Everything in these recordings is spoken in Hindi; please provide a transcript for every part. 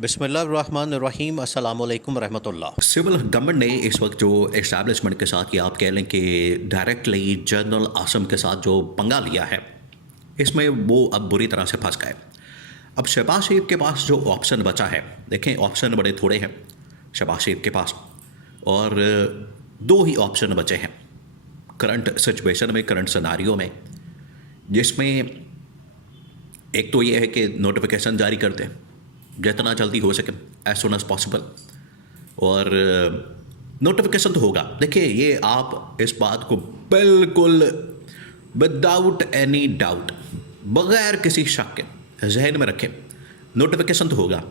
बिस्मिल्लाहिर्रहमानिर्रहीम अस्सलामु अलैकुम रहमतुल्लाह। सिविल गवर्नमेंट ने इस वक्त जो एस्टैब्लिशमेंट के साथ या आप कह लें कि डायरेक्टली जनरल आसम के साथ जो पंगा लिया है, इसमें वो अब बुरी तरह से फंस गए। अब शहबाज शरीफ के पास जो ऑप्शन बचा है, देखें ऑप्शन बड़े थोड़े हैं शहबाज शरीफ के पास, और दो ही ऑप्शन बचे हैं करंट सिचुएशन में, करंट सिनारियो में, जिसमें एक तो ये है कि नोटिफिकेशन जारी कर दें जितना जल्दी हो सके, एज सुन एज पॉसिबल। और नोटिफिकेशन तो होगा। देखिए, ये आप इस बात को बिल्कुल विदाउट एनी डाउट, बगैर किसी शक के जहन में रखें, नोटिफिकेशन तो होगा।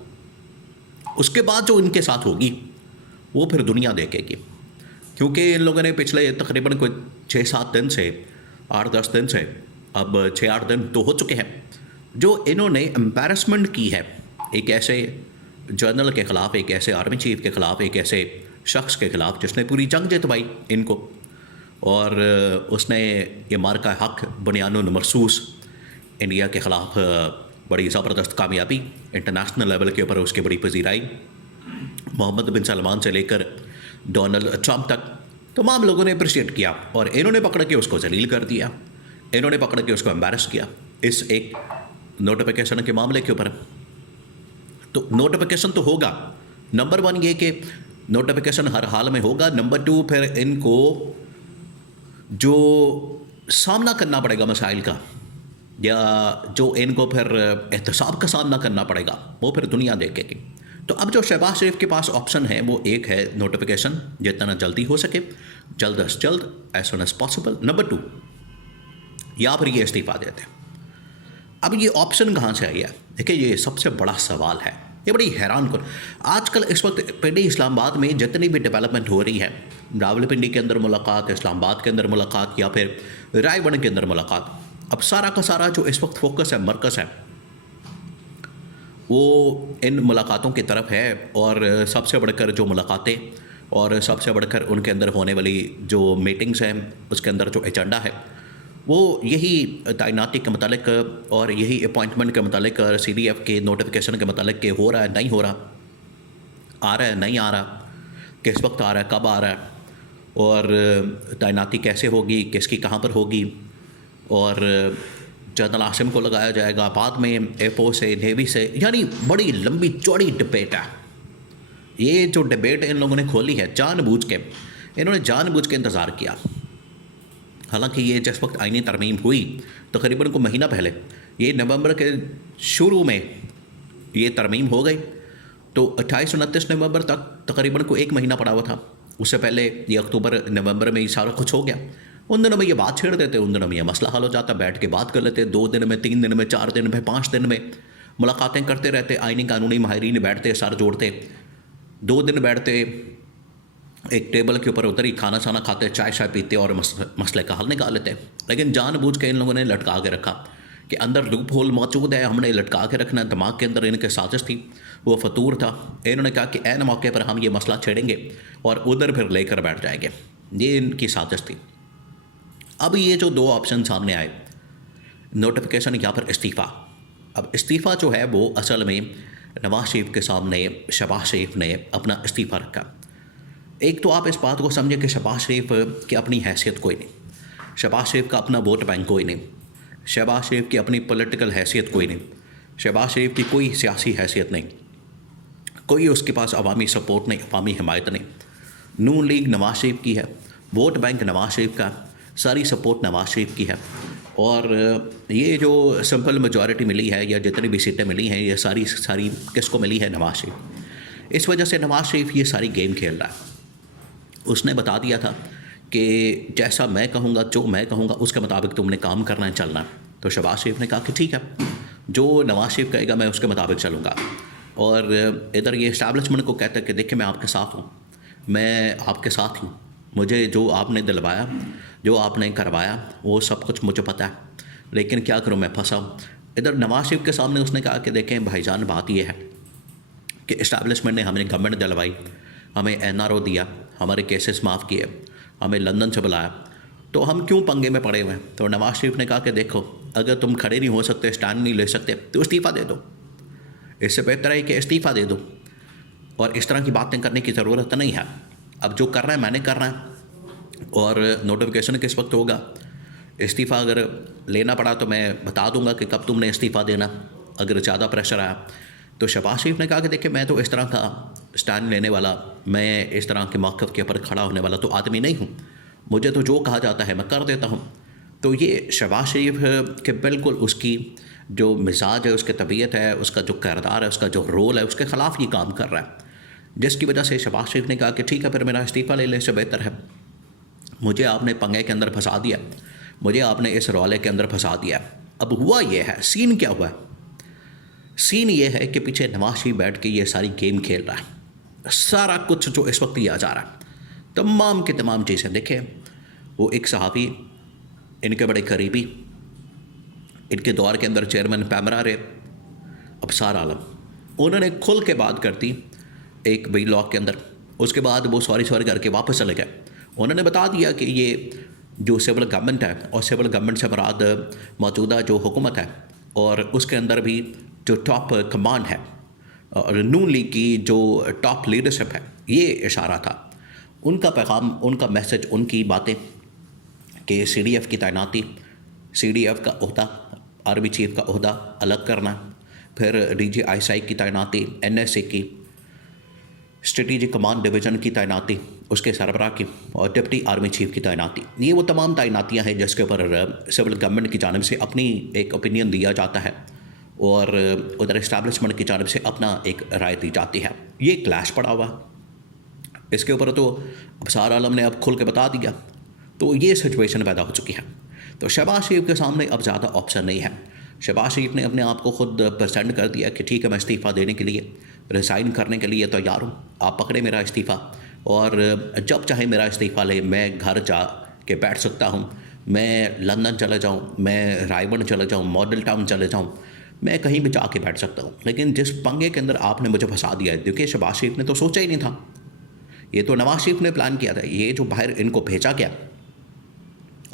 उसके बाद जो इनके साथ होगी वो फिर दुनिया देखेगी, क्योंकि इन लोगों ने पिछले तकरीबन कोई 6-7 दिन से, 8-10 दिन से, अब 6-8 दिन तो हो चुके हैं, जो इन्होंने एम्बैरसमेंट की है एक ऐसे जनरल के ख़िलाफ़, एक ऐसे आर्मी चीफ के ख़िलाफ़, एक ऐसे शख्स के ख़िलाफ़ जिसने पूरी जंग जितवाई इनको, और उसने ये मार्का हक बुनियानुन मरसूस इंडिया के ख़िलाफ़ बड़ी ज़बरदस्त कामयाबी इंटरनेशनल लेवल के ऊपर उसकी बड़ी पजीराई, मोहम्मद बिन सलमान से लेकर डोनाल्ड ट्रंप तक तमाम लोगों ने अप्रिशिएट किया, और इन्होंने पकड़ के उसको जलील कर दिया, इन्होंने पकड़ के उसको एम्बैरस किया इस एक नोटिफिकेशन के मामले के ऊपर। तो नोटिफिकेशन तो होगा, नंबर 1 ये कि नोटिफिकेशन हर हाल में होगा। नंबर 2, फिर इनको जो सामना करना पड़ेगा मसाइल का, या जो इनको फिर एहतसाब का सामना करना पड़ेगा, वो फिर दुनिया देखेगी। तो अब जो शहबाज शरीफ के पास ऑप्शन है वो एक है नोटिफिकेशन, जितना जल्दी हो सके, जल्द अज जल्द, as soon as possible. Number 2, या फिर ये इस्तीफ़ा देते हैं। अब ये ऑप्शन कहाँ से आई है? देखिए, ये सबसे बड़ा सवाल है, ये बड़ी हैरान कर। आजकल इस वक्त पिंडी इस्लामाबाद में जितनी भी डेवलपमेंट हो रही है, रावलपिंडी के अंदर मुलाकात, इस्लामाबाद के अंदर मुलाकात, या फिर रायबन के अंदर मुलाकात, अब सारा का सारा जो इस वक्त फोकस है, मरकज़ है, वो इन मुलाकातों की तरफ है। और सबसे बढ़कर जो मुलाकातें और सबसे बढ़कर उनके अंदर होने वाली जो मीटिंग्स हैं, उसके अंदर जो एजेंडा है वो यही तैनाती के मतलब और यही अपॉइंटमेंट के मतलब, CDF के नोटिफिकेशन के मतलब कि हो रहा है नहीं हो रहा, आ रहा है नहीं आ रहा, किस वक्त आ रहा है, कब आ रहा है, और तैनाती कैसे होगी, किसकी कहाँ पर होगी, और जनरल आसिम को लगाया जाएगा, बाद में एयरफोर्स से, नेवी से, यानी बड़ी लंबी चौड़ी डिबेट है। ये जो डिबेट इन लोगों ने खोली है जानबूझ के, इन्होंने जानबूझ के इंतज़ार किया। हालांकि ये जिस वक्त आईनी तरमीम हुई तकरीबन को महीना पहले, ये नवंबर के शुरू में ये तरमीम हो गई, तो 28-29 नवंबर तक तकरीबन को 1 महीना पड़ा हुआ था। उससे पहले ये अक्टूबर नवंबर में ये सारा कुछ हो गया। उन दिनों में ये बात छेड़ देते, उन दिनों में ये मसला हल हो जाता, बैठ के बात कर लेते, 2 दिन में, 3 दिन में, 4 दिन में, 5 दिन में मुलाकातें करते रहते, आईनी कानूनी माहिरीन बैठते, सर जोड़ते, 2 दिन बैठते, एक टेबल के ऊपर उतर ही खाना छाना खाते, चाय शाय पीते और मसले का हल निकाल लेते। लेकिन जानबूझ के इन लोगों ने लटका के रखा कि अंदर लूप होल मौजूद है, हमने लटका के रखना। दिमाग के अंदर इनके साजिश थी, वो फतूर था। इन्होंने कहा कि ऐन मौके पर हम ये मसला छेड़ेंगे और उधर फिर लेकर बैठ जाएंगे, ये इनकी साजिश थी। अब ये जो 2 ऑप्शन सामने आए, नोटिफिकेशन या फिर इस्तीफ़ा। अब इस्तीफ़ा जो है वो असल में नवाज शरीफ के सामने शहबाज शरीफ ने अपना इस्तीफ़ा रखा। एक तो आप इस बात को समझे कि शहबाज शरीफ की अपनी हैसियत कोई नहीं, शहबाज शरीफ का अपना वोट बैंक कोई नहीं, शहबाज शरीफ की अपनी पॉलिटिकल हैसियत कोई नहीं, शहबाज शरीफ की कोई सियासी हैसियत नहीं, कोई उसके पास अवामी सपोर्ट नहीं, अवामी हिमायत नहीं। नून लीग नवाज शरीफ की है, वोट बैंक नवाज शरीफ का, सारी सपोर्ट नवाज शरीफ की है, और ये जो सिंपल मेजॉरिटी मिली है या जितनी भी सीटें मिली हैं, ये सारी किसको मिली है? नवाज शरीफ। इस वजह से नवाज शरीफ ये सारी गेम खेल रहा है। उसने बता दिया था कि जैसा मैं कहूँगा, जो मैं कहूँगा उसके मुताबिक तुमने काम करना है, चलना है। तो शहबाज शरीफ ने कहा कि ठीक है, जो नवाज शरीफ कहेगा मैं उसके मुताबिक चलूँगा। और इधर ये इस्टेब्लिशमेंट को कहता है कि देखिए, मैं आपके साथ हूँ, मैं आपके साथ हूँ, मुझे जो आपने दिलवाया, जो आपने करवाया, वो सब कुछ मुझे पता है, लेकिन क्या करूँ, मैं फंसा हूँ। इधर नवाज शरीफ के सामने उसने कहा कि देखें भाईजान, बात ये है कि इस्टेब्लिशमेंट ने हमें गवर्नमेंट दिलवाई, हमें NRO दिया, हमारे केसेस माफ़ किए, हमें लंदन से बुलाया, तो हम क्यों पंगे में पड़े हुए हैं? तो नवाज शरीफ ने कहा कि देखो, अगर तुम खड़े नहीं हो सकते, स्टैंड नहीं ले सकते, तो इस्तीफ़ा दे दो। इससे बेहतर है कि इस्तीफ़ा दे दूँ और इस तरह की बातें करने की ज़रूरत नहीं है। अब जो करना है मैंने करना है और नोटिफिकेशन किस वक्त होगा, इस्तीफ़ा अगर लेना पड़ा तो मैं बता दूंगा कि कब तुमने इस्तीफ़ा देना, अगर ज़्यादा प्रेशर आया। तो शहबाज शरीफ ने कहा कि देखिए मैं तो इस तरह का स्टैंड लेने वाला, मैं इस तरह के मौक़िफ़ के ऊपर खड़ा होने वाला तो आदमी नहीं हूँ, मुझे तो जो कहा जाता है मैं कर देता हूँ। तो ये शहबाज शरीफ के बिल्कुल उसकी जो मिजाज है, उसकी तबीयत है, उसका जो किरदार है, उसका जो रोल है, उसके ख़िलाफ़ ये काम कर रहा है, जिसकी वजह से शहबाज शरीफ ने कहा कि ठीक है फिर मेरा इस्तीफ़ा ले लेने से बेहतर है, मुझे आपने पंगे के अंदर फंसा दिया, मुझे आपने इस रौले के अंदर फंसा दिया। अब हुआ ये है, सीन क्या हुआ है? सीन ये है कि पीछे नवाज शरीफ बैठ के ये सारी गेम खेल रहा है। सारा कुछ जो इस वक्त किया जा रहा है, तमाम की तमाम चीज़ें देखें। वो एक सहाफ़ी, इनके बड़े करीबी, इनके दौर के अंदर चेयरमैन पैमरा रहे अबसार आलम, उन्होंने खुल के बात कर दी एक बी लॉक के अंदर। उसके बाद वो सॉरी करके वापस चले गए। उन्होंने बता दिया कि ये जो सिविल गवर्नमेंट है और सिविल गवर्नमेंट से मुराद मौजूदा जो हुकूमत है और उसके अंदर भी जो टॉप कमांड है और नून लीग की जो टॉप लीडरशिप है, ये इशारा था। उनका पैगाम, उनका मैसेज, उनकी बातें कि CDF की तैनाती, CDF का ओहदा, आर्मी चीफ का ओहदा अलग करना, फिर DGI की तैनाती, NSA की स्ट्रेटेजिक कमांड डिवीज़न की तैनाती, उसके सरबराह की, और डिप्टी आर्मी चीफ की तैनाती, ये वो तमाम तैनातियाँ हैं जिसके ऊपर सिविल गवर्नमेंट की जानिब से अपनी एक ओपिनियन दिया जाता है और उधर इस्टेब्लिशमेंट की जानिब से अपना एक राय दी जाती है। ये क्लैश पड़ा हुआ, इसके ऊपर तो अबसार आलम ने अब खुल के बता दिया, तो ये सिचुएशन पैदा हो चुकी है। तो शहबाज शरीफ के सामने अब ज़्यादा ऑप्शन नहीं है। शहबाज शरीफ ने अपने आप को खुद प्रेजेंट कर दिया कि ठीक है मैं इस्तीफ़ा देने के लिए, रिज़ाइन करने के लिए तैयार हूँ, आप पकड़े मेरा इस्तीफ़ा और जब चाहे मेरा इस्तीफ़ा ले, मैं घर जा के बैठ सकता हूँ, मैं लंदन चले जाऊँ, मैं रायबन चले जाऊँ, मॉडल टाउन चले जाऊँ, मैं कहीं भी जा के बैठ सकता हूँ। लेकिन जिस पंगे के अंदर आपने मुझे फंसा दिया है, देखिए शहबाज शरीफ ने तो सोचा ही नहीं था, ये तो नवाज शरीफ ने प्लान किया था। ये जो बाहर इनको भेजा गया,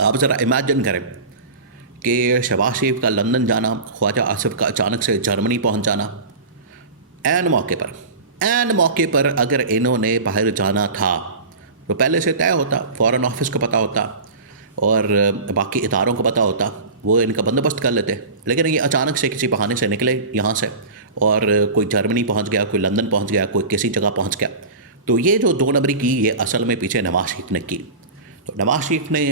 आप ज़रा इमेजिन करें कि शहबाज शरीफ का लंदन जाना, ख्वाजा आसिफ का अचानक से जर्मनी पहुंच जाना, ऐन मौके पर अगर इन्होंने बाहर जाना था तो पहले से तय होता, फ़ॉरेन ऑफिस को पता होता और बाकी इदारों को पता होता, वो इनका बंदोबस्त कर लेते। लेकिन ये अचानक से किसी बहाने से निकले यहाँ से और कोई जर्मनी पहुँच गया, कोई लंदन पहुँच गया, कोई किसी जगह पहुँच गया। तो ये जो 2 नंबरी की, ये असल में पीछे नवाज शरीफ ने की। तो नवाज शरीफ ने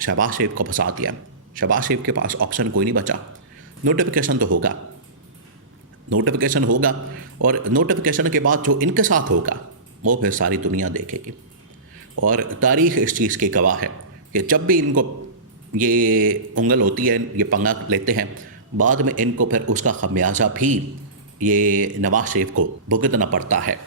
शहबाज शरीफ को फंसा दिया। शहबाज शरीफ के पास ऑप्शन कोई नहीं बचा। नोटिफिकेशन तो होगा, नोटिफिकेशन होगा और नोटिफिकेशन के बाद जो इनके साथ होगा वो फिर सारी दुनिया देखेगी। और तारीख़ इस चीज़ की गवाह है कि जब भी इनको ये उंगल होती है, ये पंगा लेते हैं, बाद में इनको फिर उसका खमियाजा भी ये नवाज शरीफ को भुगतना पड़ता है।